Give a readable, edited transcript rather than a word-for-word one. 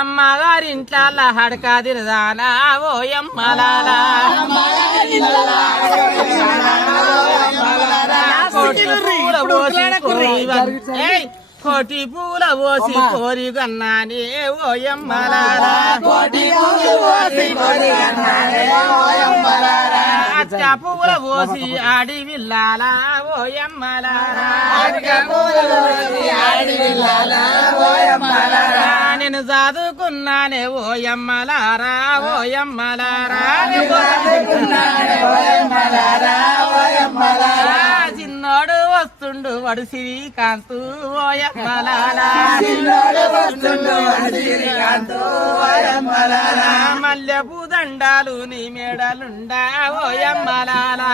అమ్మగారింట్ల హడకాదిరదానా ఓయమ్మలారా కోటి పూల పోసి కోరి గన్నానే ఓయమ్మలారా అచ్చ పూల పోసి ఆడి విల్లాలా ఓయమ్మలారా నేను చదువుకున్నానే ఓయమ్మలారా చిన్నోడు వస్తుండు వడు శ్రీకాంతు ఓయమ్మలారా మల్లెపూ దండాలు నీ మేడలుండా ఓయమ్మలారా